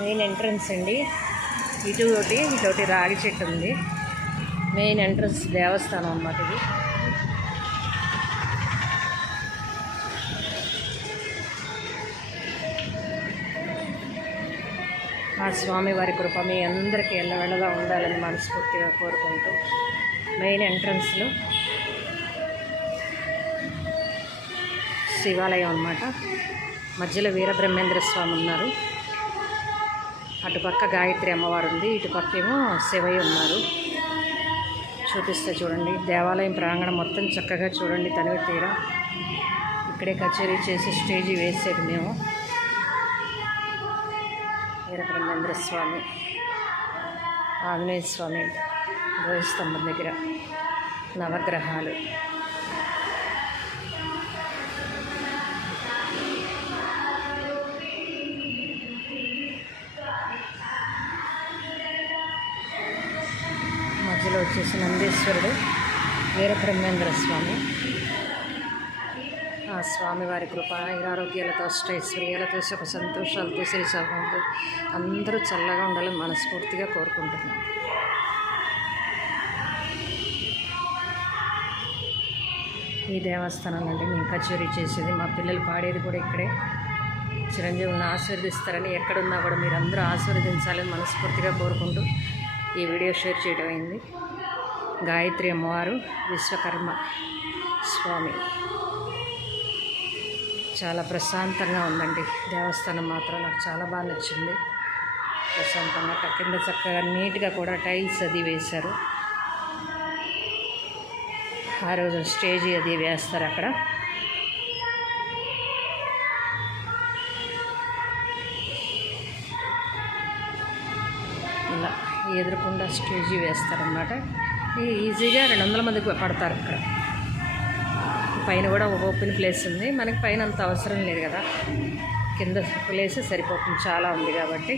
Main entrance అండి. ఇటొకటి రాగి చెట్టు ఉంది. మెయిన్ ఎంట్రన్స్ దేవస్థానం అన్నమాట ఇది. ఆ స్వామివారి కృప మీ అందరికీ ఎల్లవెళ్ళగా ఉండాలని మనస్ఫూర్తిగా కోరుకుంటూ మెయిన్ ఎంట్రన్స్లో శివాలయం అన్నమాట. మధ్యలో వీరబ్రహ్మేంద్ర స్వామి ఉన్నారు. అటుపక్క గాయత్రి అమ్మవారు ఉంది, ఇటుపక్కేమో శివయ్య ఉన్నారు. చూపిస్తే చూడండి. దేవాలయం ప్రాంగణం మొత్తం చక్కగా చూడండి. తనివి తీరా ఇక్కడే కచేరీ చేసి స్టేజీ వేసేది మేము. వీరబ్రహ్మేంద్ర స్వామి, ఆంజనేయ స్వామి ధ్వజస్తంభం దగ్గర నవగ్రహాలు. మధ్యలో వచ్చేసి నందీశ్వరుడు, వీరబ్రహ్మేంద్ర స్వామి. ఆ స్వామివారి కృప ఆరోగ్యాలతో అష్టైశ్వర్యాలతో సుఖ సంతోషాలతో శ్రీ సౌభాగ్యంతో అందరూ చల్లగా ఉండాలని మనస్ఫూర్తిగా కోరుకుంటున్నాను. ఈ దేవస్థానం నుండి మేము కచేరీ చేసేది, మా పిల్లలు పాడేది కూడా ఇక్కడే. చిరంజీవుని ఆశీర్వదిస్తారని, ఎక్కడున్నా కూడా మీరందరూ ఆశీర్వదించాలని మనస్ఫూర్తిగా కోరుకుంటూ ఈ వీడియో షేర్ చేయడం అయింది. గాయత్రి అమ్మవారు, విశ్వకర్మ స్వామి. చాలా ప్రశాంతంగా ఉందండి దేవస్థానం. మాత్రం నాకు చాలా బాగా నచ్చింది. ప్రశాంతంగా కింద చక్కగా నీట్గా కూడా టైల్స్ అది వేశారు. ఆ రోజు స్టేజీ అది వేస్తారు అక్కడ. ఇలా ఎదురుకుండా స్టేజీ వేస్తారన్నమాట. ఈజీగా 200 మంది పడతారు ఇక్కడ. పైన కూడా ఒక ఓపెన్ ప్లేస్ ఉంది. మనకి పైన అంత అవసరం లేదు కదా, కింద ప్లేస్ సరిపోతుంది, చాలా ఉంది కాబట్టి.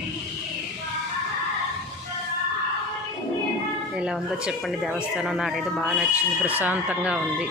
ఎలా ఉందో చెప్పండి దేవస్థానం. నాకైతే బాగా నచ్చింది, ప్రశాంతంగా ఉంది.